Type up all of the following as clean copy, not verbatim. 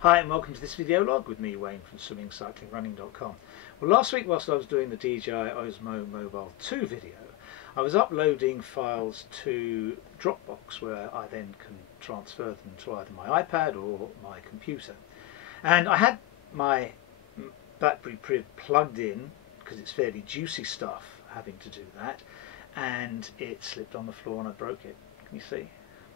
Hi and welcome to this video log with me, Wayne, from swimmingcyclingrunning.com. Well, last week whilst I was doing the DJI Osmo Mobile 2 video, I was uploading files to Dropbox where I then can transfer them to either my iPad or my computer. And I had my BlackBerry Priv plugged in because it's fairly juicy stuff having to do that, and it slipped on the floor and I broke it. Can you see?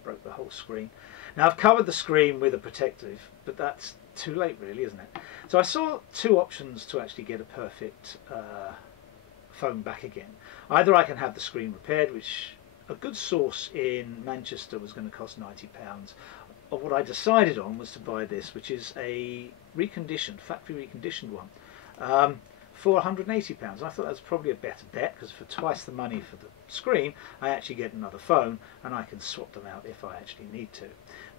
Broke the whole screen. Now I've covered the screen with a protective, but that's too late really, isn't it? So I saw two options to actually get a perfect phone back again. Either I can have the screen repaired, which a good source in Manchester was going to cost £90, or what I decided on was to buy this, which is a reconditioned, factory reconditioned one, for £180. I thought that was probably a better bet, because for twice the money for the screen I actually get another phone and I can swap them out if I actually need to.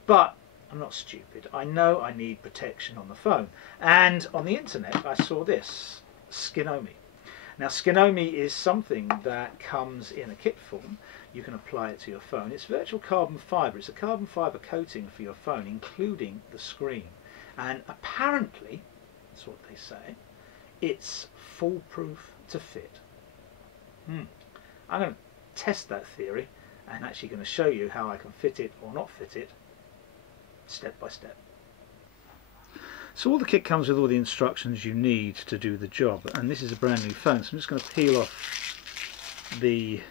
But I'm not stupid. I know I need protection on the phone, and on the internet I saw this, Skinomi. Now Skinomi is something that comes in a kit form. You can apply it to your phone. It's virtual carbon fibre. It's a carbon fibre coating for your phone, including the screen, and apparently, that's what they say, it's foolproof to fit. I'm going to test that theory and actually going to show you how I can fit it or not fit it step by step. So all the kit comes with all the instructions you need to do the job, and this is a brand new phone, so I'm just going to peel off the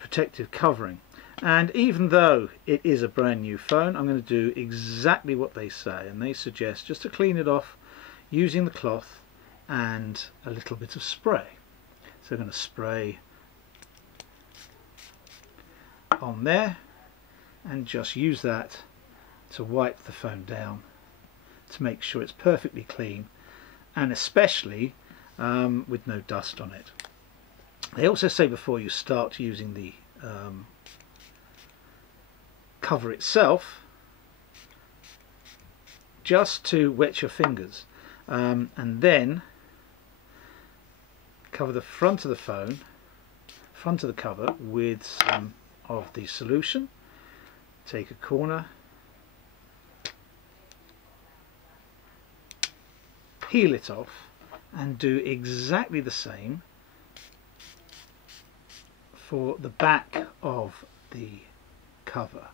protective covering. And even though it is a brand new phone, I'm going to do exactly what they say, and they suggest just to clean it off using the cloth and a little bit of spray. So I'm going to spray on there and just use that to wipe the phone down to make sure it's perfectly clean, and especially with no dust on it. They also say before you start using the cover itself, just to wet your fingers, and then cover the front of the phone, front of the cover, with some of the solution. Take a corner, peel it off, and do exactly the same for the back of the cover.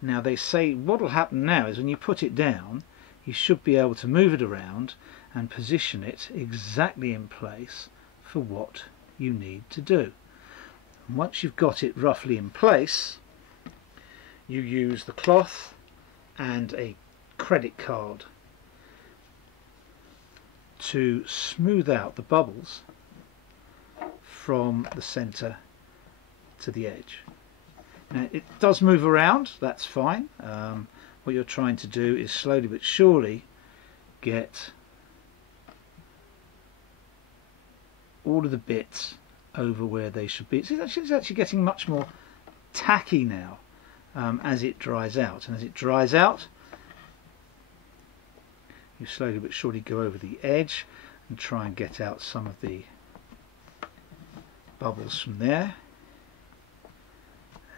Now they say what will happen now is when you put it down, you should be able to move it around and position it exactly in place for what you need to do. And once you've got it roughly in place, you use the cloth and a credit card to smooth out the bubbles from the center to the edge. Now it does move around, that's fine. What you're trying to do is slowly but surely get all of the bits over where they should be. It's actually getting much more tacky now as it dries out, and as it dries out you slowly but surely go over the edge and try and get out some of the bubbles from there,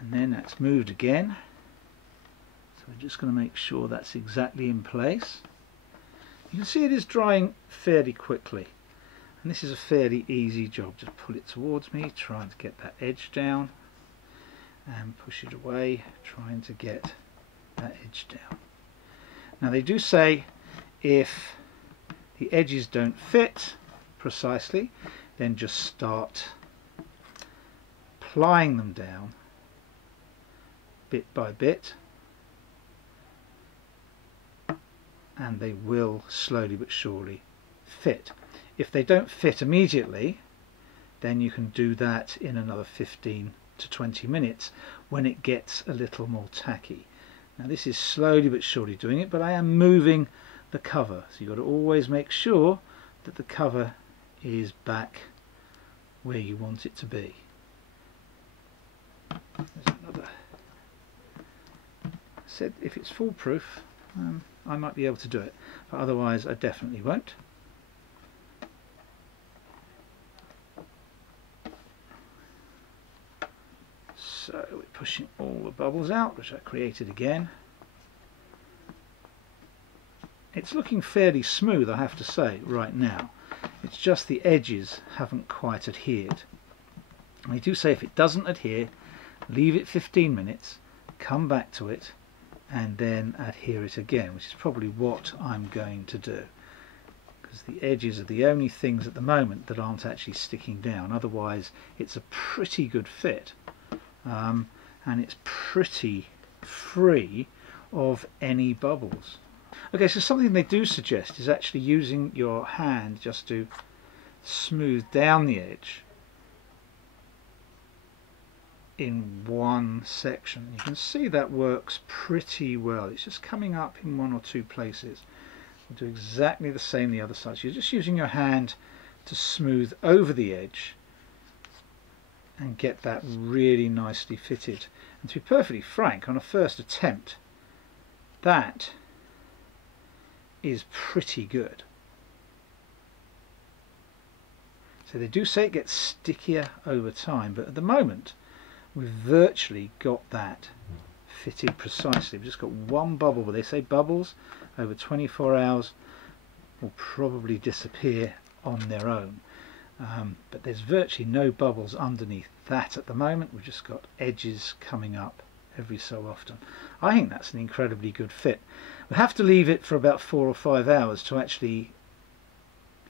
and then that's moved again. So we're just going to make sure that's exactly in place. You can see it is drying fairly quickly, and this is a fairly easy job. Just pull it towards me, trying to get that edge down, and push it away, trying to get that edge down. Now they do say if the edges don't fit precisely, then just start applying them down bit by bit, and they will slowly but surely fit. If they don't fit immediately, then you can do that in another 15 to 20 minutes when it gets a little more tacky. Now this is slowly but surely doing it, but I am moving the cover, so you've got to always make sure that the cover is back where you want it to be. There's another. I said if it's foolproof, I might be able to do it, but otherwise I definitely won't. So we're pushing all the bubbles out, which I created again. It's looking fairly smooth, I have to say, right now. It's just the edges haven't quite adhered. They do say if it doesn't adhere, leave it 15 minutes, come back to it, and then adhere it again, which is probably what I'm going to do, because the edges are the only things at the moment that aren't actually sticking down. Otherwise it's a pretty good fit, and it's pretty free of any bubbles. Okay, so something they do suggest is actually using your hand just to smooth down the edge in one section. You can see that works pretty well. It's just coming up in one or two places. We'll do exactly the same the other side. So you're just using your hand to smooth over the edge and get that really nicely fitted. And to be perfectly frank, on a first attempt, that is pretty good. So they do say it gets stickier over time, but at the moment we've virtually got that fitted precisely. We've just got one bubble, but they say bubbles over 24 hours will probably disappear on their own. But there's virtually no bubbles underneath that at the moment. We've just got edges coming up every so often. I think that's an incredibly good fit. We have to leave it for about 4 or 5 hours to actually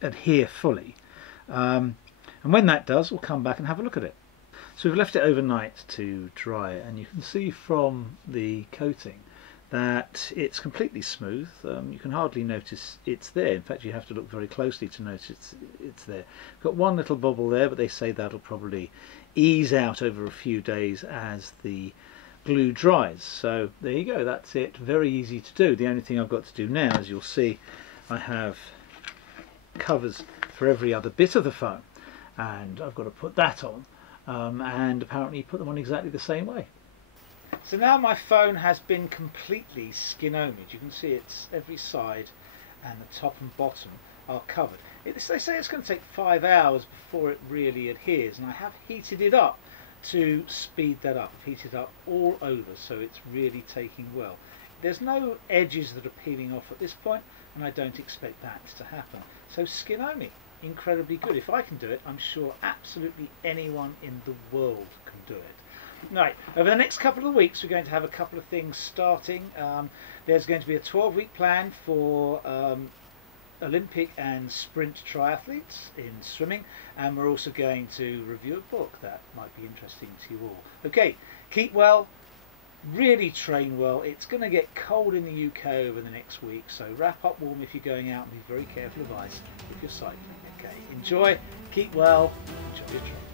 adhere fully, and when that does, we'll come back and have a look at it. So we've left it overnight to dry, and you can see from the coating that it's completely smooth. You can hardly notice it's there. In fact, you have to look very closely to notice it's there. Got one little bubble there, but they say that'll probably ease out over a few days as the glue dries. So there you go, that's it. Very easy to do. The only thing I've got to do now, as you'll see, I have covers for every other bit of the phone, and I've got to put that on, and apparently put them on exactly the same way. So now my phone has been completely Skinomi'd. You can see it's every side and the top and bottom are covered. They say it's going to take 5 hours before it really adheres, and I have heated it up to speed that up. I've heated up all over, so it's really taking well. There's no edges that are peeling off at this point, and I don't expect that to happen. So Skinomi, incredibly good. If I can do it, I'm sure absolutely anyone in the world can do it. Right, over the next couple of weeks we're going to have a couple of things starting. There's going to be a 12-week plan for Olympic and sprint triathletes in swimming, and we're also going to review a book that might be interesting to you all. Okay, keep well, really train well. It's going to get cold in the UK over the next week, so wrap up warm if you're going out and be very careful of ice if you're cycling. Okay, enjoy, keep well, enjoy your trip.